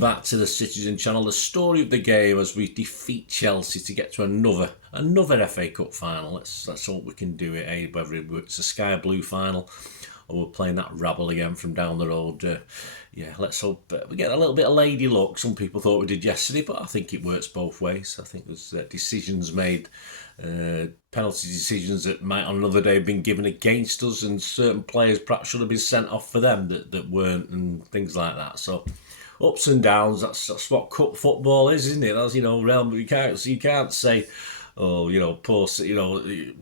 back to the Citizen channel. The story of the game as we defeat Chelsea to get to another FA Cup final. Let's hope we can do it, whether it's a Sky Blue final or we're playing that rabble again from down the road. Let's hope we get a little bit of lady luck. Some people thought we did yesterday, but I think it works both ways. I think there's decisions made, penalty decisions that might on another day have been given against us, and certain players perhaps should have been sent off for them that weren't, and things like that. So ups and downs. That's what cup football is, isn't it? That's Real Madrid. You can't say,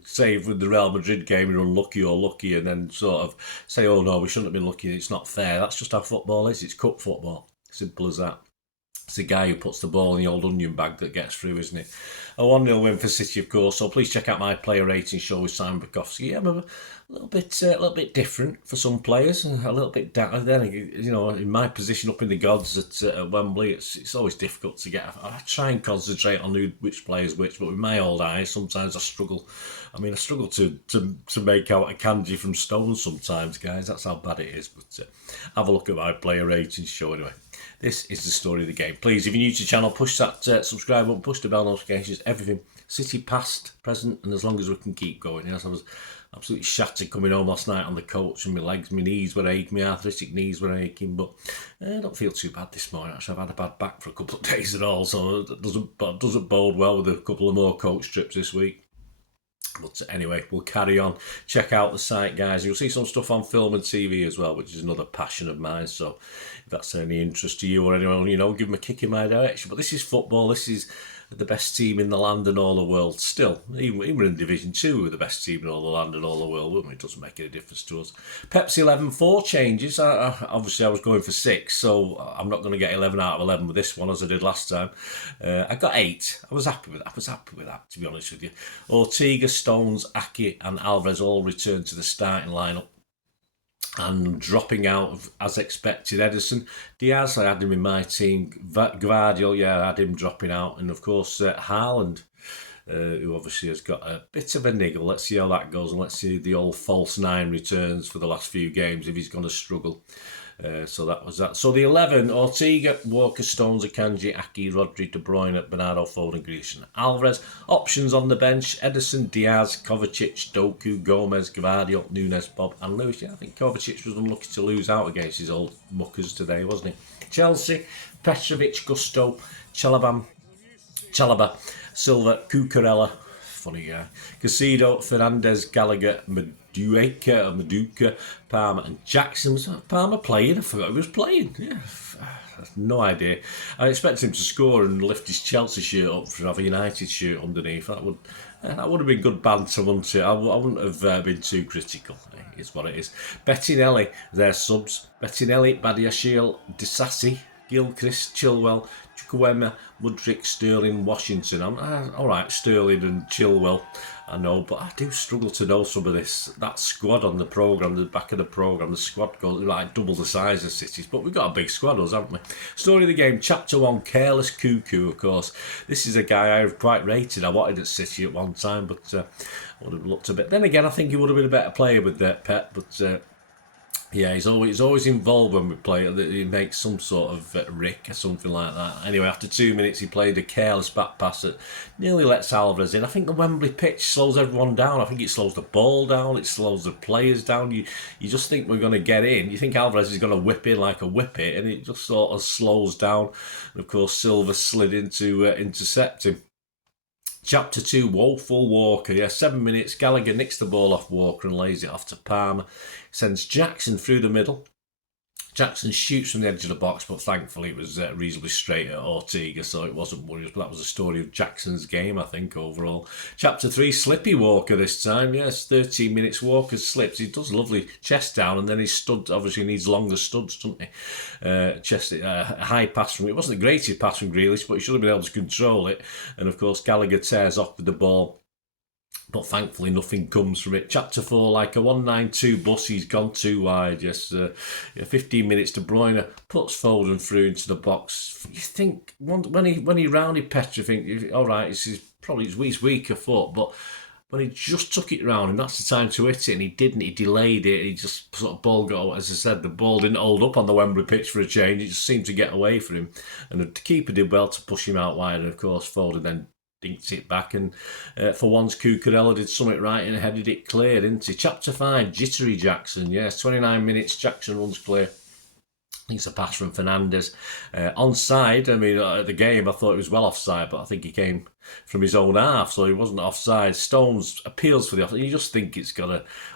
say with the Real Madrid game you're unlucky or lucky, and then sort of say, oh no, we shouldn't have been lucky. It's not fair. That's just how football is. It's cup football. Simple as that. It's the guy who puts the ball in the old onion bag that gets through, isn't it? A 1-0 win for City, of course. So please check out my player rating show with Simon Bukowski. I'm a little bit different for some players, and a little bit down. Then in my position up in the gods at Wembley, it's always difficult to get. I try and concentrate on which players which, but with my old eyes, sometimes I struggle. I struggle to make out a kanji from stone sometimes, guys. That's how bad it is. But have a look at my player rating show anyway. This is the story of the game. Please, if you're new to the channel, push that subscribe button, push the bell notifications, everything. City past, present, and as long as we can keep going. Yes, I was absolutely shattered coming home last night on the coach, and my knees were aching, my arthritic knees were aching, but I don't feel too bad this morning. Actually, I've had a bad back for a couple of days and all, so it doesn't bode well with a couple of more coach trips this week. But anyway, we'll carry on. Check out the site, guys. You'll see some stuff on film and TV as well, which is another passion of mine. So if that's any interest to you or anyone, give them a kick in my direction. But this is football. This is the best team in the land and all the world. Still, even in Division 2, we're the best team in all the land and all the world. It doesn't make any difference to us. Pepsi 11, 4 changes. Obviously, I was going for 6, so I'm not going to get 11 out of 11 with this one as I did last time. I got 8. I was happy with that, to be honest with you. Ortega, Stones, Aki and Alvarez all returned to the starting lineup. And dropping out as expected, Ederson. Diaz, I had him in my team. Gvardiol, I had him dropping out. And of course, Haaland, who obviously has got a bit of a niggle. Let's see how that goes, and let's see the old false 9 returns for the last few games, if he's going to struggle. So that was that. So the 11, Ortega, Walker, Stones, Akanji, Aki, Rodri, De Bruyne, Bernardo, Foden, Grealish, Alvarez. Options on the bench, Ederson, Diaz, Kovacic, Doku, Gomez, Gvardiol, Nunes, Bob and Lewis. I think Kovacic was unlucky to lose out against his old muckers today, wasn't he? Chelsea, Petrovic, Gusto, Chalaba, Silva, Cucurella, funny guy, Casido, Fernandez, Gallagher, Maduka, Palmer and Jackson. Was Palmer playing? I forgot he was playing. Yeah, I have no idea. I expected him to score and lift his Chelsea shirt up for have a United shirt underneath. That would have been good banter, wouldn't it? I wouldn't have been too critical. It's what it is. Bettinelli, their subs. Bettinelli, Badiashile, Disassi, Gilchrist, Chilwell, Chukwuemeka, Mudryk, Sterling, Washington. All right, Sterling and Chilwell, I know, but I do struggle to know some of this. That squad on the programme, the back of the programme, the squad goes like double the size of City's, but we've got a big squad, haven't we? Story of the game, Chapter 1, Careless Cuckoo, of course. This is a guy I've quite rated. I wanted at City at one time, but I would have looked a bit. Then again, I think he would have been a better player with that Pep, but... yeah, he's always involved when we play. He makes some sort of rick or something like that. Anyway, after 2 minutes, he played a careless back pass that nearly lets Alvarez in. I think the Wembley pitch slows everyone down. I think it slows the ball down. It slows the players down. You just think we're going to get in. You think Alvarez is going to whip in like a whippet, and it just sort of slows down. And of course, Silva slid in to intercept him. Chapter 2, woeful Walker. 7 minutes. Gallagher nicks the ball off Walker and lays it off to Palmer. Sends Jackson through the middle. Jackson shoots from the edge of the box, but thankfully it was reasonably straight at Ortega, so it wasn't worrying. But that was the story of Jackson's game, I think, overall. Chapter 3, Slippy Walker this time. Yes, 13 minutes. Walker slips. He does lovely chest down, and then his stud obviously needs longer studs, doesn't he? High pass from it. It wasn't the greatest pass from Grealish, but he should have been able to control it. And of course, Gallagher tears off with the ball. But thankfully, nothing comes from it. Chapter 4, like a 192 bus, he's gone too wide. 15 minutes. De Bruyne puts Foden through into the box. You think when he rounded Petra, you think, all right, it's probably his weaker foot, but when he just took it round, and that's the time to hit it, and he didn't. He delayed it. He just sort of ball got, as I said, the ball didn't hold up on the Wembley pitch for a change. It just seemed to get away from him, and the keeper did well to push him out wide. And of course, Foden then dinked it back, and for once, Cucurella did something right and headed it clear, didn't he? Chapter 5, Jittery Jackson. Yes, 29 minutes. Jackson runs clear. It's a pass from Fernandes. Onside, I mean, at the game, I thought he was well offside, but I think he came from his own half, so he wasn't offside. Stones appeals for the offside. You just think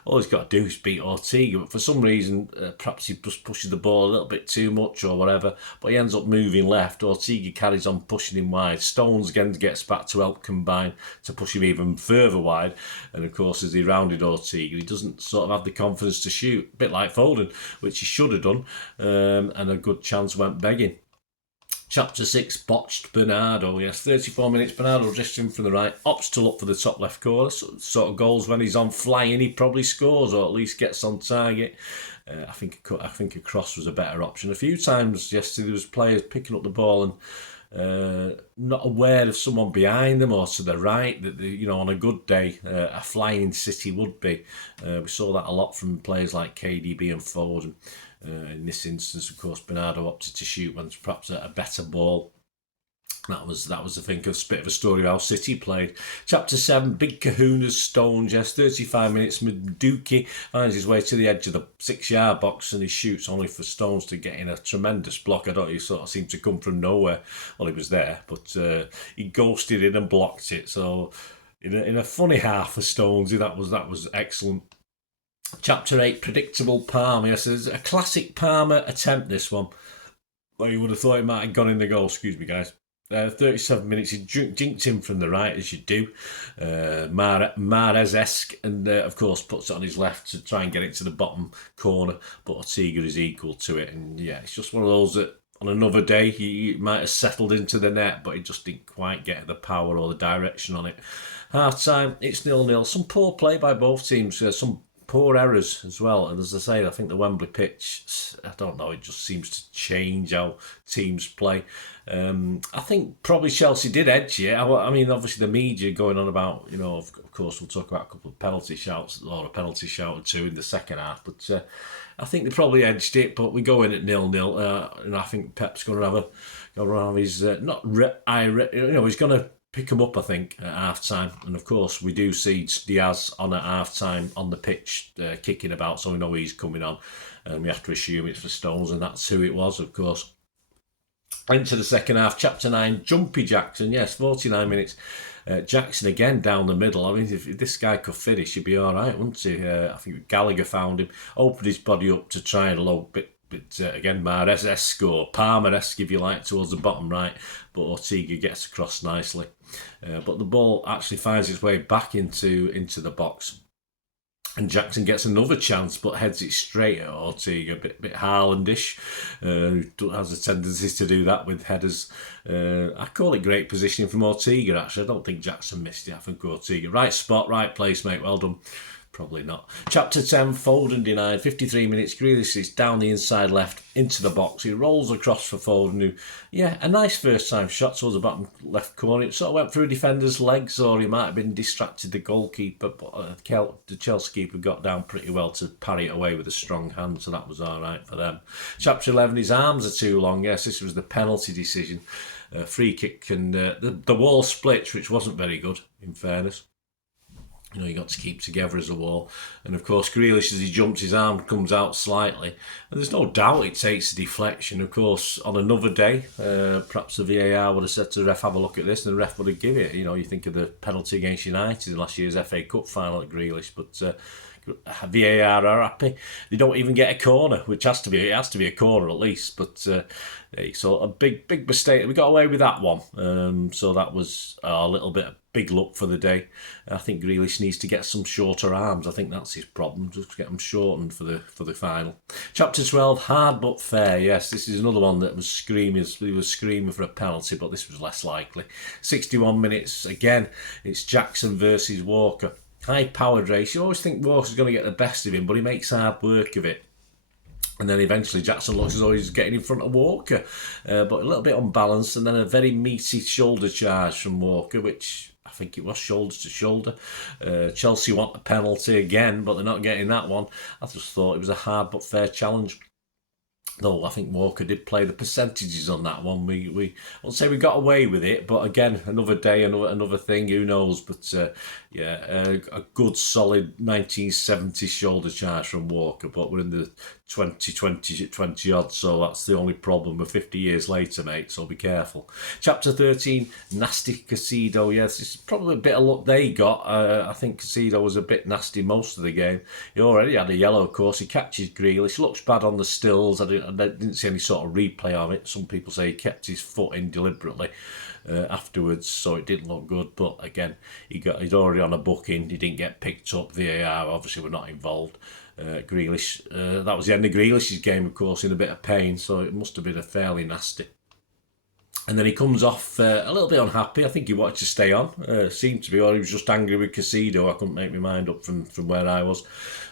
all he's got to do is beat Ortega, but for some reason, perhaps he just pushes the ball a little bit too much or whatever, but he ends up moving left. Ortega carries on pushing him wide. Stones again gets back to help combine to push him even further wide, and of course, as he rounded Ortega, he doesn't sort of have the confidence to shoot, a bit like Foden, which he should have done, and a good chance went begging. Chapter 6, botched Bernardo. Yes, 34 minutes. Bernardo drifting from the right, opts to look for the top left corner. Sort of goals when he's on flying, he probably scores or at least gets on target. I think a cross was a better option. A few times yesterday there was players picking up the ball and not aware of someone behind them or to the right that on a good day a flying City would be. We saw that a lot from players like KDB and Foden. In this instance, of course, Bernardo opted to shoot when perhaps a better ball. That was I think, a bit of a story of how City played. Chapter 7, Big Kahuna's Stones. Yes, 35 minutes. Maduki finds his way to the edge of the 6-yard box and he shoots only for Stones to get in a tremendous block. I don't know, he sort of seemed to come from nowhere. Well, he was there, but he ghosted in and blocked it. So in a funny half for Stones, that was excellent. Chapter 8, Predictable Palmer. Yes, it's a classic Palmer attempt, this one. Well, you would have thought he might have gone in the goal. Excuse me, guys. 37 minutes, he jinked him from the right, as you do. Mahrez-esque, and of course puts it on his left to try and get it to the bottom corner, but Ortega is equal to it. And yeah, it's just one of those that on another day he might have settled into the net, but he just didn't quite get the power or the direction on it. Half time, it's 0-0. Some poor play by both teams, some poor errors as well, and as I say, I think the Wembley pitch, I don't know, it just seems to change how teams play. I think probably Chelsea did edge it. I mean, obviously the media going on about, of course we'll talk about a couple of penalty shouts, or a penalty shout or two in the second half, but I think they probably edged it, but we go in at 0-0, and I think Pep's going to have his, he's going to pick them up, I think, at half-time. And, of course, we do see Diaz on at half-time on the pitch kicking about, so we know he's coming on. And we have to assume it's for Stones, and that's who it was, of course. Into the second half, Chapter 9, Jumpy Jackson. Yes, 49 minutes. Jackson again down the middle. I mean, if this guy could finish, he'd be all right, wouldn't he? I think Gallagher found him, opened his body up to try and load bit. But again, Mahrez-esque or Palmer-esque, if you like, towards the bottom right. But Ortega gets across nicely. But the ball actually finds its way back into the box. And Jackson gets another chance, but heads it straight at Ortega, a bit Haalandish. Who has a tendency to do that with headers. I call it great positioning from Ortega, actually. I don't think Jackson missed it. I think Ortega. Right spot, right place, mate. Well done. Probably not. Chapter 10, Foden denied. 53 minutes. Grealish is down the inside left into the box. He rolls across for Foden, who, a nice first-time shot towards the bottom left corner. It sort of went through defender's legs, or he might have been distracted, the goalkeeper, but the Chelsea keeper got down pretty well to parry it away with a strong hand, so that was all right for them. Chapter 11, his arms are too long. Yes, this was the penalty decision. Free kick, and the wall splits, which wasn't very good, in fairness. You got to keep together as a wall. And of course, Grealish, as he jumps, his arm comes out slightly. And there's no doubt it takes a deflection. Of course, on another day, perhaps the VAR would have said to the ref, have a look at this, and the ref would have given it. You think of the penalty against United in last year's FA Cup final at Grealish, but VAR are happy. They don't even get a corner, which has to be a corner at least. But so a big mistake. We got away with that one. So that was a little bit of big luck for the day. I think Grealish needs to get some shorter arms. I think that's his problem. Just get them shortened for the final. Chapter 12, Hard but Fair. Yes, this is another one that was screaming. He was screaming for a penalty, but this was less likely. 61 minutes again. It's Jackson versus Walker. High-powered race. You always think Walker's going to get the best of him, but he makes hard work of it. And then eventually Jackson looks as though he's getting in front of Walker, but a little bit unbalanced. And then a very meaty shoulder charge from Walker, which I think it was shoulder to shoulder. Chelsea want a penalty again, but they're not getting that one. I just thought it was a hard but fair challenge. Though I think Walker did play the percentages on that one. We won't say we got away with it, but again, another day, another thing. Who knows? But a good solid 1970 shoulder charge from Walker. But we're in the 20 odd, so that's the only problem. We're 50 years later, mate. So be careful. Chapter 13, nasty Caicedo. Yes, it's probably a bit of luck they got. I think Caicedo was a bit nasty most of the game. He already had a yellow, of course. He catches Grealish. Looks bad on the stills. I didn't see any sort of replay of it. Some people say he kept his foot in deliberately afterwards, so it didn't look good. But again, he's already on a booking. He didn't get picked up. VAR obviously were not involved. Grealish, that was the end of Grealish's game, of course, in a bit of pain, so it must have been a fairly nasty. And then he comes off a little bit unhappy. I think he wanted to stay on. Seemed to be, or he was just angry with Caicedo. I couldn't make my mind up from where I was.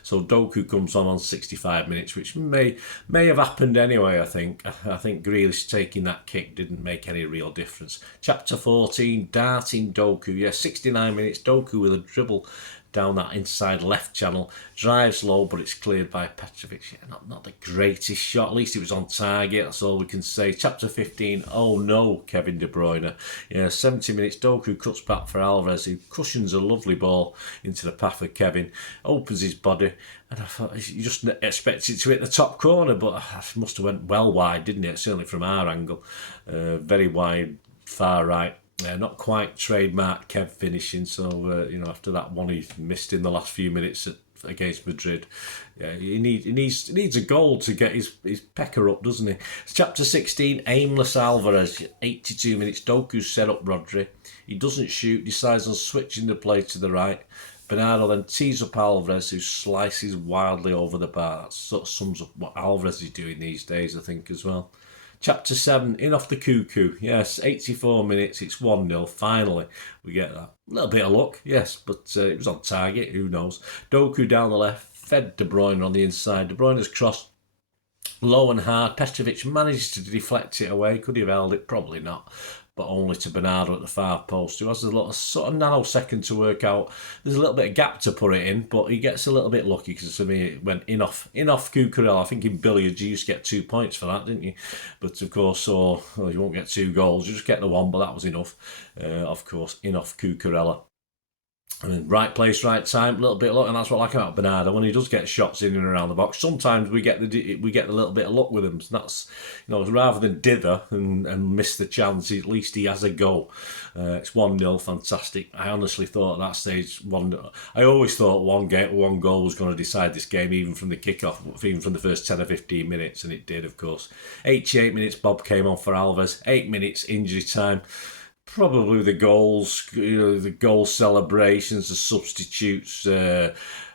So Doku comes on 65 minutes, which may have happened anyway, I think. I think Grealish taking that kick didn't make any real difference. Chapter 14, darting Doku. Yeah, 69 minutes, Doku with a dribble down that inside left channel, drives low, but it's cleared by Petrovic. Yeah, not the greatest shot. At least it was on target. That's all we can say. Chapter 15. Oh no, Kevin De Bruyne. Yeah, 70 minutes. Doku cuts back for Alvarez, who cushions a lovely ball into the path of Kevin, opens his body, and I thought you just expect it to hit the top corner, but it must have went well wide, didn't it? Certainly from our angle, very wide, far right. Not quite trademark Kev finishing, so after that one he missed in the last few minutes against Madrid, he needs a goal to get his pecker up, doesn't he? Chapter 16, aimless Alvarez, 82 minutes. Doku's set up Rodri. He doesn't shoot, decides on switching the play to the right. Bernardo then tees up Alvarez, who slices wildly over the bar. That sort of sums up what Alvarez is doing these days, I think, as well. Chapter 7, in off the cuckoo. Yes, 84 minutes, it's 1-0. Finally, we get that. A little bit of luck, yes, but it was on target, who knows. Doku down the left, fed De Bruyne on the inside. De Bruyne's cross low and hard. Petrovic managed to deflect it away. Could he have held it? Probably not. But only to Bernardo at the far post, who has a little sort of nanosecond to work out. There's a little bit of gap to put it in, but he gets a little bit lucky because for me it went in off Cucurella. I think in billiards you used to get 2 points for that, didn't you? But of course, you won't get 2 goals. You just get the one, but that was enough. Of course, in off Cucurella. I mean, right place, right time, a little bit of luck, and that's what I like about Bernardo. When he does get shots in and around the box, sometimes we get the little bit of luck with him. So that's, rather than dither and miss the chance, at least he has a go. It's 1-0, fantastic. I honestly thought at that stage, I always thought one goal was going to decide this game, even from the kickoff, even from the first 10 or 15 minutes, and it did, of course. 88 minutes, Bob came on for Alves. 8 minutes, injury time. Probably the goals, the goal celebrations, the substitutes,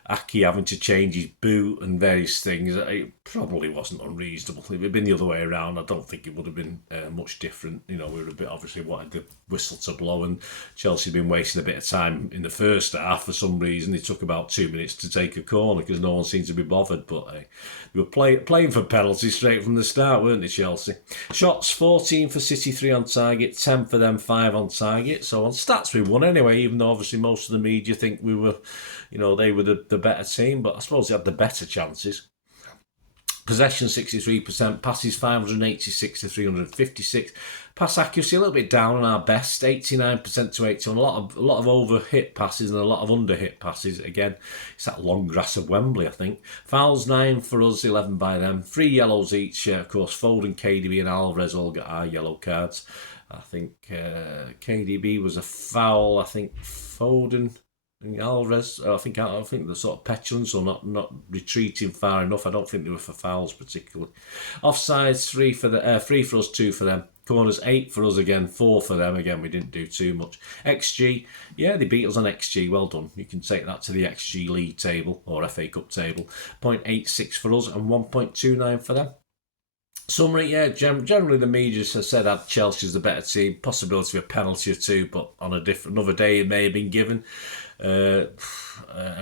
Aki having to change his boot and various things. It probably wasn't unreasonable. If it had been the other way around, I don't think it would have been much different. We were a bit obviously wanted the whistle to blow, and Chelsea had been wasting a bit of time in the first half for some reason. It took about 2 minutes to take a corner because no one seemed to be bothered. But they were playing for penalties straight from the start, weren't they, Chelsea? Shots, 14 for City, 3 on target, 10 for them, 5 on target. So on stats we won anyway, even though obviously most of the media think we were, they were the better team, but I suppose they had the better chances. Possession 63%, passes 586 to 356. Pass accuracy a little bit down on our best, 89% to 81. A lot of over hit passes and a lot of under hit passes. Again, it's that long grass of Wembley, I think. Fouls 9 for us, 11 by them. 3 yellows each. Of course, Foden, KDB, and Alvarez all got our yellow cards. I think KDB was a foul. I think Foden. Alvarez, I think they're sort of petulant or not retreating far enough. I don't think they were for fouls particularly. Offsides 3 for us, 2 for them. Corners 8 for us again, 4 for them. Again, we didn't do too much. XG, yeah, they beat us on XG. Well done. You can take that to the XG league table or FA Cup table. 0.86 for us and 1.29 for them. Summary, yeah, generally the media has said that Chelsea's the better team, possibility of a penalty or two, but on another day it may have been given. And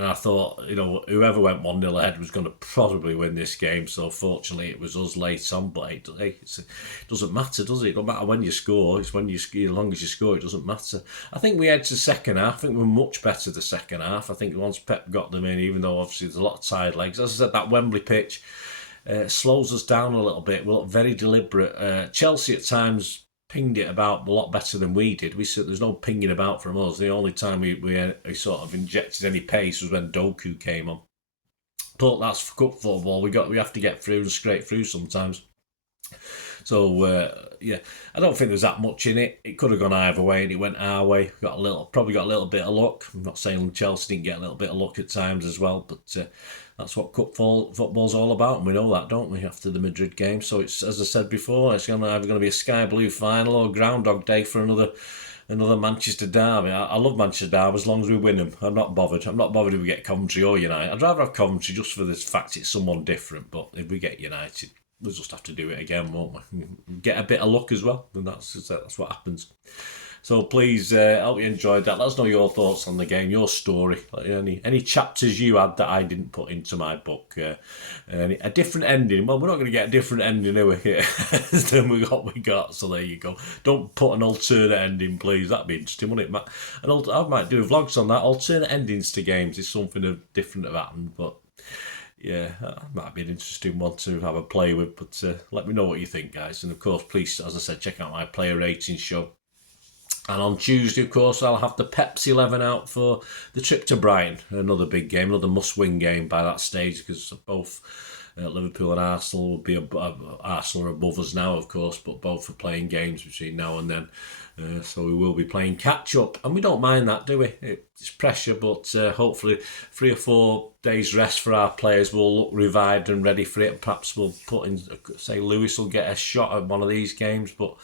I thought, whoever went 1-0 ahead was going to probably win this game. So fortunately, it was us late on. But it doesn't matter, does it? It don't matter when you score. It's when as long as you score, it doesn't matter. I think we edged the second half. I think we were much better the second half. I think once Pep got them in, even though obviously there's a lot of tired legs. As I said, that Wembley pitch slows us down a little bit. We look very deliberate. Chelsea at times pinged it about a lot better than we did. There's no pinging about from us. The only time we sort of injected any pace was when Doku came on. But that's cup football. We have to get through and scrape through sometimes. So I don't think there's that much in it. It could have gone either way, and it went our way. Probably got a little bit of luck. I'm not saying Chelsea didn't get a little bit of luck at times as well, but that's what cup football's all about, and we know that, don't we? After the Madrid game, so it's, as I said before, it's either going to be a sky blue final or Groundhog Day for another Manchester derby. I love Manchester derby as long as we win them. I'm not bothered. I'm not bothered if we get Coventry or United. I'd rather have Coventry just for the fact it's someone different. But if we get United, we'll just have to do it again, won't we? Get a bit of luck as well, and that's what happens. So please, I hope you enjoyed that. Let us know your thoughts on the game, your story, any chapters you had that I didn't put into my book. A different ending. Well, we're not going to get a different ending than we got. So there you go. Don't put an alternate ending, please. That'd be interesting, wouldn't it? I might do vlogs on that. Alternate endings to games is something different have happened, but. Yeah, that might be an interesting one to have a play with, but let me know what you think, guys. And of course, please, as I said, check out my player rating show. And on Tuesday, of course, I'll have the Pepsi 11 out for the trip to Brighton. Another big game, another must-win game by that stage, because both Liverpool and Arsenal will be Arsenal are above us now, of course, but both are playing games between now and then. So we will be playing catch-up, and we don't mind that, do we? It's pressure, but hopefully 3 or 4 days rest for our players will look revived and ready for it. Perhaps we'll put in, say, Lewis will get a shot at one of these games, but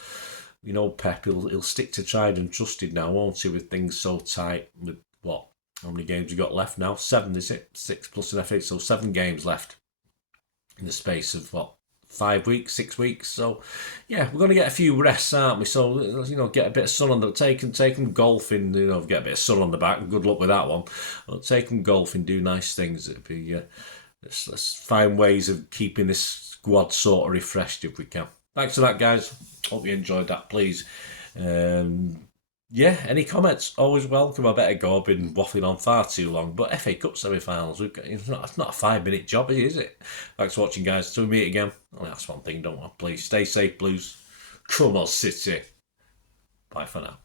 Pep, he'll stick to tried and trusted now, won't he, with things so tight. With how many games we got left now? 7, is it? 6 plus an FA, so 7 games left in the space of 5 weeks, 6 weeks. So yeah, we're going to get a few rests, aren't we? So get a bit of sun on the take them golfing. Get a bit of sun on the back. Good luck with that one. But take them golfing, do nice things. It'd be let's find ways of keeping this squad sort of refreshed if we can. Thanks for that, guys. Hope you enjoyed that. Please, any comments? Always welcome. I better go. I've been waffling on far too long. But FA Cup semi-finals, it's not a 5-minute job, is it? Thanks for watching, guys. Till we meet again. Only that's one thing, don't I? Please stay safe, Blues. Come on, City. Bye for now.